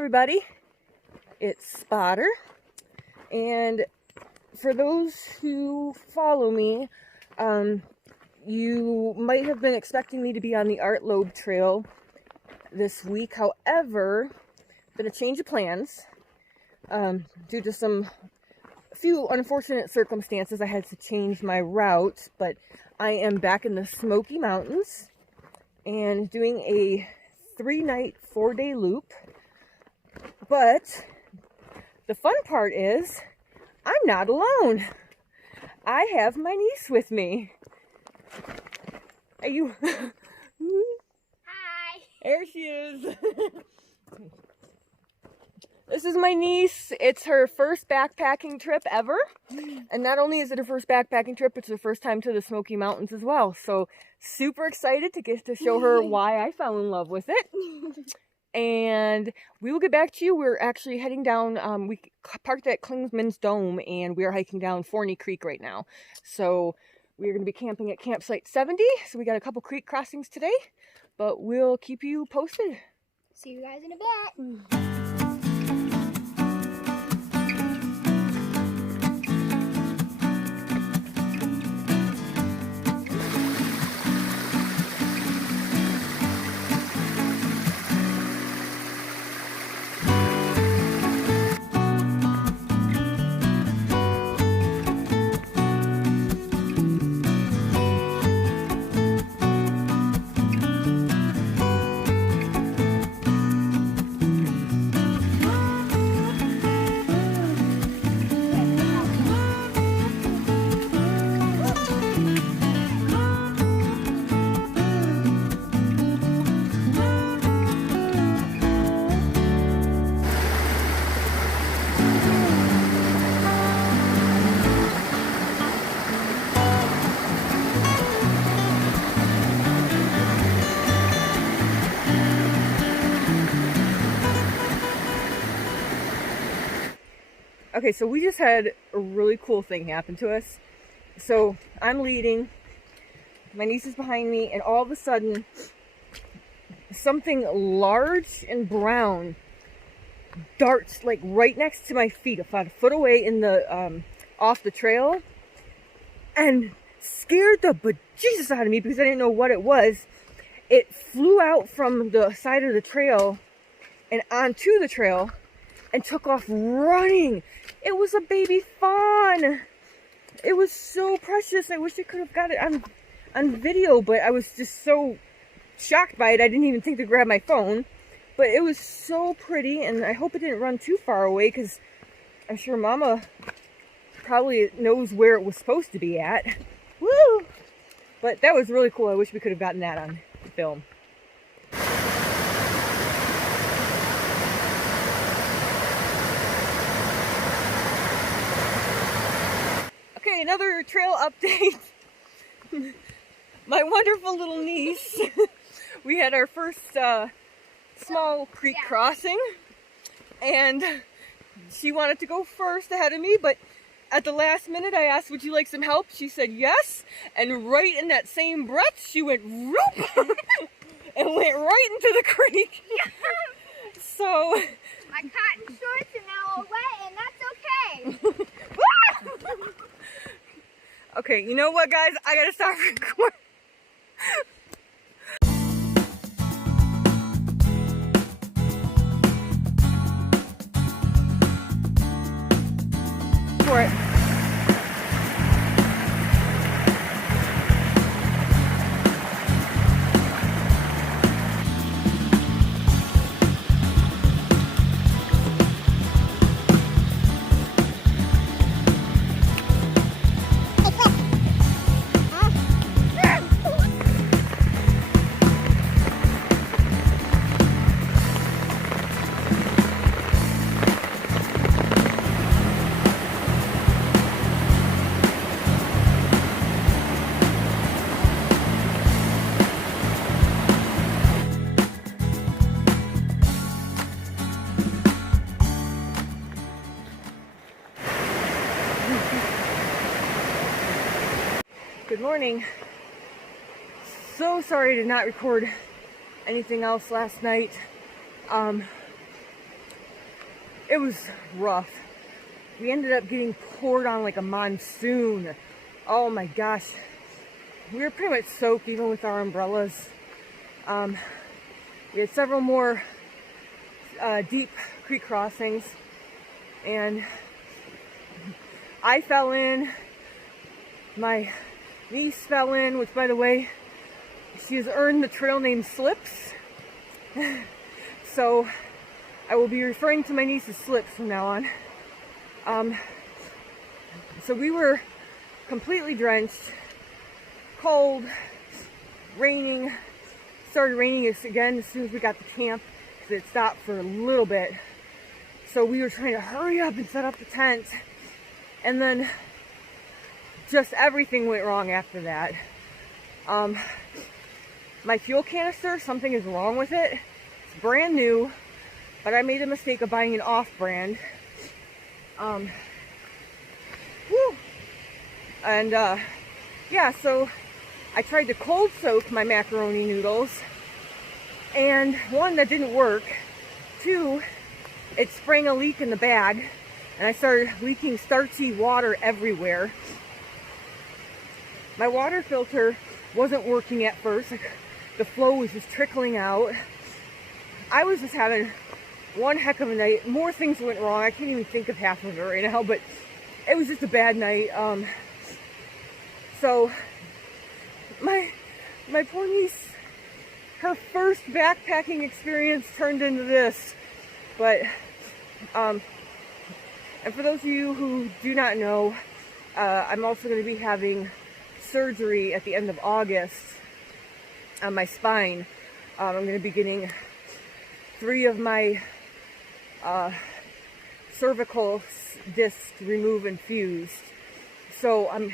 everybody, it's Spotter, and for those who follow me, you might have been expecting me to be on the Art Lobe Trail this week. However, been a change of plans due to a few unfortunate circumstances. I had to change my route, but I am back in the Smoky Mountains and doing a 3-night, 4-day loop. But the fun part is I'm not alone. I have my niece with me. Are you? Hi. There she is. This is my niece. It's her first backpacking trip ever. And not only is it her first backpacking trip, it's her first time to the Smoky Mountains as well. So super excited to get to show her why I fell in love with it. And we will get back to you. We're actually heading down, we parked at Klingsman's Dome, and we are hiking down Forney Creek right now. So we're going to be camping at campsite 70. So we got a couple creek crossings today, but we'll keep you posted. See you guys in a bit. Okay, so we just had a really cool thing happen to us. So I'm leading, my niece is behind me, and all of a sudden, something large and brown darts like right next to my feet, about a foot away in the off the trail, and scared the bejesus out of me because I didn't know what it was. It flew out from the side of the trail and onto the trail and took off running. It was a baby fawn. It was so precious. I wish I could have got it on video, but I was just so shocked by it. I didn't even think to grab my phone. But it was so pretty, and I hope it didn't run too far away, because I'm sure Mama probably knows where it was supposed to be at. Woo! But that was really cool. I wish we could have gotten that on film. Okay, another trail update. My wonderful little niece, we had our first small creek crossing, and she wanted to go first ahead of me, but at the last minute I asked, would you like some help? She said yes, and right in that same breath she went whoop and went right into the creek. So My cotton shorts are now all wet, and that's okay. okay, you know what, guys? I gotta stop recording. For it. Good morning. So sorry to not record anything else last night. it was rough. We ended up getting poured on like a monsoon. Oh my gosh. We were pretty much soaked even with our umbrellas. We had several more deep creek crossings, and I fell in. My niece fell in, which, by the way, she has earned the trail name Slips. So I will be referring to my niece as Slips from now on. So we were completely drenched, cold, raining. Started raining again as soon as we got to camp, because it stopped for a little bit. So we were trying to hurry up and set up the tent, and then just everything went wrong after that. My fuel canister, something is wrong with it. It's brand new, but I made a mistake of buying an off-brand. Yeah, so I tried to cold soak my macaroni noodles, and one, that didn't work. Two, it sprang a leak in the bag, and I started leaking starchy water everywhere. My water filter wasn't working at first. The flow was just trickling out. I was just having one heck of a night. More things went wrong. I can't even think of half of it right now, but it was just a bad night. So my poor niece, her first backpacking experience turned into this. But and for those of you who do not know, I'm also going to be having surgery at the end of August on my spine. I'm going to be getting 3 of my cervical discs removed and fused. So I'm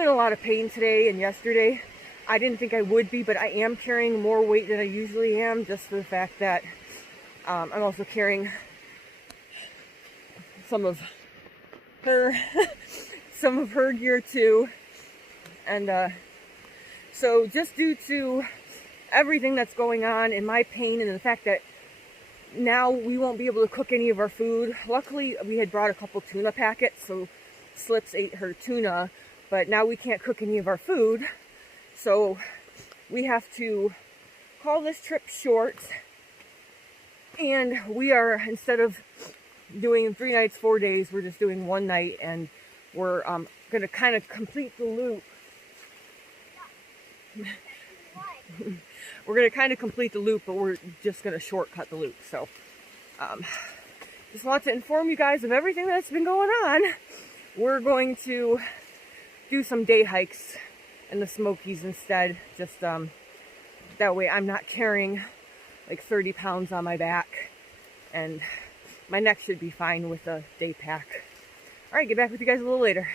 in a lot of pain today and yesterday. I didn't think I would be, but I am carrying more weight than I usually am, just for the fact that I'm also carrying some of her gear too. And so just due to everything that's going on and my pain and the fact that now we won't be able to cook any of our food. Luckily, we had brought a couple tuna packets, so Slips ate her tuna, but now we can't cook any of our food. So we have to call this trip short, and we are, instead of doing 3 nights, 4 days, we're just doing 1 night, and we're going to kind of complete the loop. We're going to kind of complete the loop, but we're just going to shortcut the loop. So just want to inform you guys of everything that's been going on. We're going to do some day hikes in the Smokies instead. Just that way I'm not carrying like 30 pounds on my back, and my neck should be fine with a day pack. All right, get back with you guys a little later.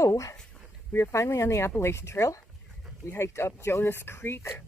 So, we are finally on the Appalachian Trail. We hiked up Jonas Creek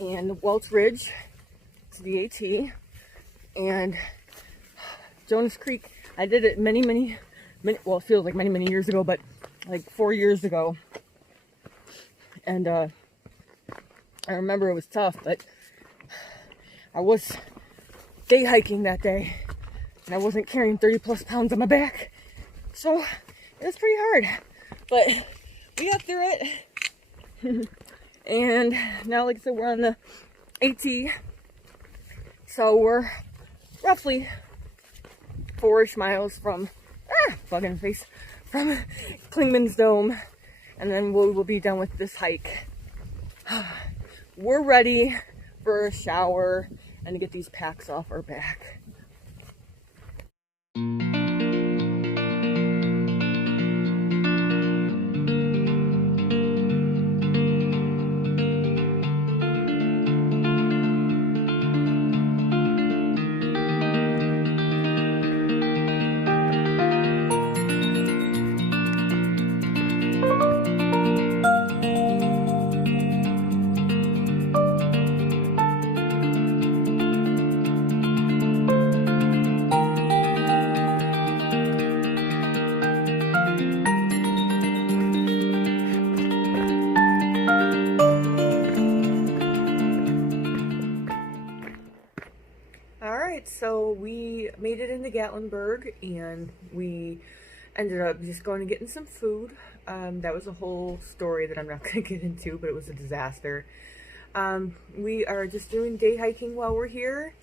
and Welch Ridge to the AT. And Jonas Creek, I did it many, well, it feels like many years ago, but like 4 years ago. And I remember it was tough, but I was day hiking that day, and I wasn't carrying 30 plus pounds on my back. So it was pretty hard, but we got through it. And now, like I said, we're on the AT. So we're roughly 4-ish miles from, fucking face, from Klingman's Dome. And then we will be done with this hike. We're ready for a shower and to get these packs off our back. So we made it into Gatlinburg, and we ended up just going and getting some food. That was a whole story that I'm not going to get into, but it was a disaster. We are just doing day hiking while we're here,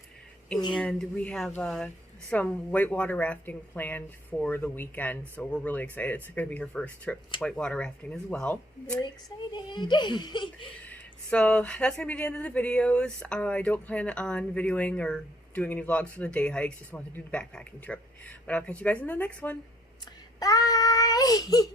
and we have some whitewater rafting planned for the weekend, so we're really excited. It's going to be her first trip whitewater rafting as well. Really excited. So that's going to be the end of the videos. I don't plan on videoing or doing any vlogs for the day hikes, just want to do the backpacking trip. But I'll catch you guys in the next one. Bye!